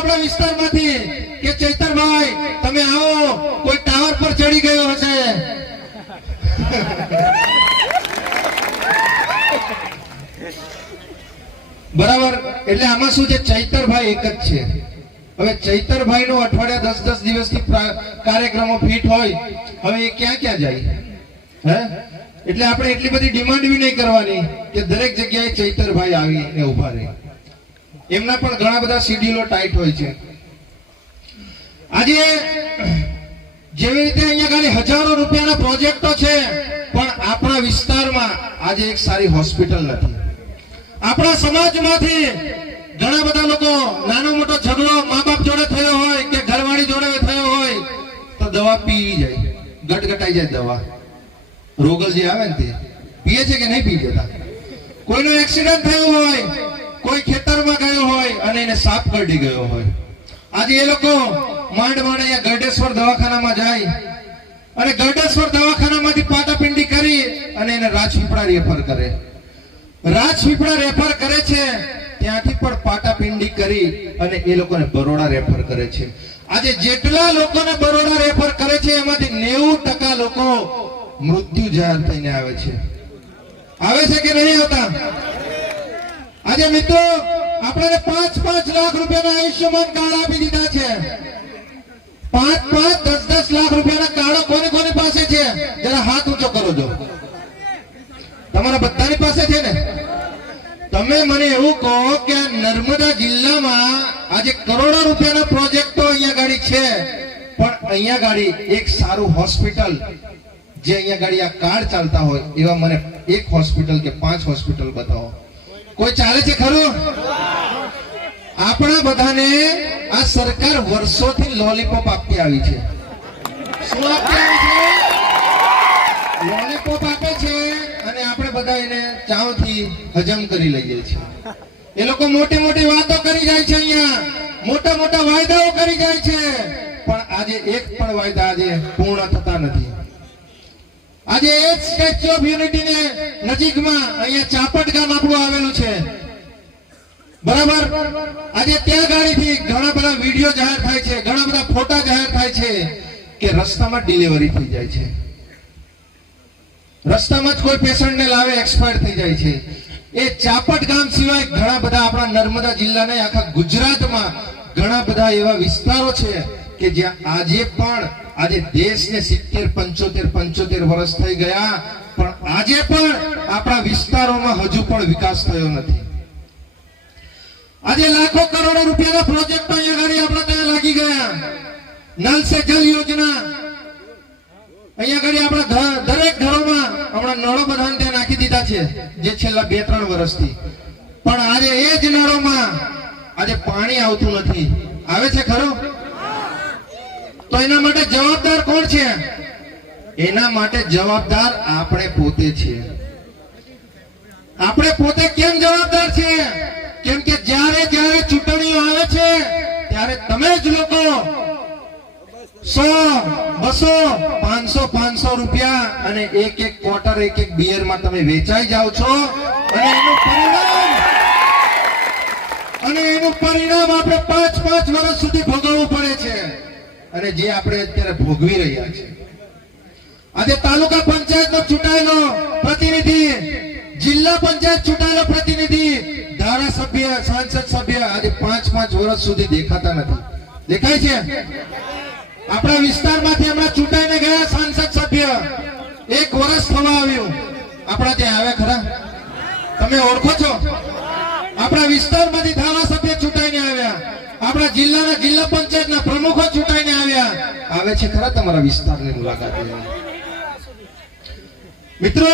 આપણા વિસ્તારમાંથી કે ચૈતરભાઈ, તમે આવો, કોઈ ટાવર પર ચડી ગયો હશે. બરાબર, એટલે આમાં શું છે? ચૈતરભાઈ એક જ છે. હવે ચૈતરભાઈ નો અઠવાડિયા દસ દસ દિવસથી કાર્યક્રમો ફિટ હોય, હવે એ ક્યાં ક્યાં જાય? હે? એટલે આપણે એટલી બધી ડિમાન્ડ બી નહીં કરવાની કે દરેક જગ્યાએ ચૈતરભાઈ આવીને ઊભા રહે. એમના પણ ઘણા બધા શિડ્યુલો ટાઈટ હોય છે. આજે જેવી રીતે અહીંયા ખાલી હજારો રૂપિયાના પ્રોજેક્ટો છે, પણ આપણા વિસ્તારમાં આજે એક સારી હોસ્પિટલ નથી. આપણા સમાજમાંથી ઘણા બધા લોકો નાનો મોટો ઝઘડો મા બાપ જોડે થયો હોય કે ઘરવાળી જોડે થયો હોય, તો દવા પી જાય, ગટગટાઈ જાય દવા. રોગલ જે આવે ને તે? પીએ છે કે નહીં પી જતા? કોઈનો એક્સિડન્ટ થયો હોય સાપ કરડી ગયો હોય. આજે એ લોકો માંડ માંડ અહીંયા ગરડેશ્વર દવાખાનામાં જાય અને ગરડેશ્વર દવાખાનામાંથી પાટાપિંડી કરી અને એને રાજપીપળા રેફર કરે. રાજપીપળા રેફર કરે છે, ત્યાંથી પણ પાટાપિંડી કરી અને એ લોકોને બરોડા રેફર કરે છે. આજે જેટલા લોકોને બરોડા રેફર કરે છે, એમાંથી નેવું ટકા લોકો મૃત્યુ જાહેર થઈને આવે છે. આવે છે કે નહીં આવતા? આજે મિત્રો આપણે પાંચ પાંચ લાખ રૂપિયાના આયુષ્યમાન કાર્ડ આપી દીધા છે. પાંચ પાંચ દસ દસ લાખ રૂપિયાના કાર્ડો કોની કોની પાસે છે? જરા હાથ ઊંચો કરો છો તમારા બધાની પાસે છે ને? તમે મને એવું કહો કે નર્મદા જિલ્લામાં આજે કરોડો રૂપિયાના પ્રોજેક્ટો અહીંયા ગાડી છે. પણ અહીંયા ગાડી એક સારું હોસ્પિટલ, જે અહીંયા ગાડી આ કાર્ડ ચાલતા હોય એવા મને એક હોસ્પિટલ કે પાંચ હોસ્પિટલ બતાવો. કોઈ ચાલે છે ખરું? આપણા બધાને આ સરકાર વર્ષોથી લોલીપોપ આપતી આવી છે. શું આપતી આવી છે? લોલીપોપ આપે છે અને આપણે બધા એને ચાવથી હજમ કરી લઈએ છીએ. એ લોકો મોટી મોટી વાતો કરી જાય છે અહીંયા. મોટા મોટા વાયદાઓ કરી જાય છે. પણ આજે એક પણ વાયદા આજે પૂર્ણ થતા નથી. આજે એ જ સ્ટેચ્યુ ઓફ યુનિટી ને નજીકમાં અહીંયા ચાપટ ગામ આપણું આવેલું છે. બરાબર? આજે ત્યાં ગાડીથી ઘણા બધા વીડિયો જાહેર થાય છે, ઘણા બધા ફોટા જાહેર થાય છે કે રસ્તામાં ડિલિવરી થઈ જાય છે. રસ્તામાં જ કોઈ પેશન્ટને લાવે એક્સપાયર થઈ જાય છે. એ ચાપટ ગામ સિવાય ઘણા બધા આપણા નર્મદા જિલ્લાના આખા ગુજરાતમાં ઘણા બધા એવા વિસ્તારો છે કે જ્યાં આજે પણ, આજે દેશને સિત્તેર, પંચોતેર પંચોતેર વર્ષ થઈ ગયા, પણ આજે પણ આપણા વિસ્તારોમાં હજુ પણ વિકાસ થયો નથી. આજે લાખો કરોડો રૂપિયાના પ્રોજેક્ટો આપણા ત્યાં લાગી ગયા. નલ સે જલ યોજના. અહીંયા આગળ આપણા દરેક ઘરોમાં હમણાં નળો બધાને ત્યાં નાખી દીધા છે, જે છેલ્લા બે ત્રણ વર્ષથી. પણ આજે એ જ નળોમાં આજે પાણી આવતું નથી. આવે છે ખરું? તો એના માટે જવાબદાર કોણ છે? એના માટે જવાબદાર આપણે પોતે છીએ. આપણે પોતે કેમ જવાબદાર છે કેમ કે જ્યારે જ્યારે ચૂંટણીઓ આવે છે ત્યારે તમે જ લોકો સો, બસો, પાંચસો પાંચસો રૂપિયા અને એક એક ક્વાર્ટર એક એક બિયરમાં તમે વેચાઈ જાઓ છો. અને એનું પરિણામ, અને એનું પરિણામ આપણે પાંચ પાંચ વર્ષ સુધી ભોગવવું પડે છે. અને જે આપણે અત્યારે ભોગવી રહ્યા છે. આજે તાલુકા પંચાયત નો ચૂંટાયેલો પ્રતિનિધિ, જિલ્લા પંચાયત ચૂંટાયેલો પ્રતિનિધિ, ધારાસભ્ય, સાંસદ સભ્ય આજે પાંચ પાંચ વર્ષ સુધી દેખાતા નથી. દેખાય છે? આપણા વિસ્તારમાંથી હમણાં ચૂંટાઈને ગયા સાંસદ સભ્ય. એક વર્ષ થવા આવ્યું. આપણા ત્યાં આવ્યા ખરા? તમે ઓળખો છો? આપણા વિસ્તારમાંથી ધારાસભ્ય ચૂંટાઈને આવ્યા. આપણા જિલ્લાના જિલ્લા પંચાયતના પ્રમુખો ચૂંટાઈને આવ્યા. આવે છે ખરા તમારા વિસ્તારની મુલાકાત મિત્રો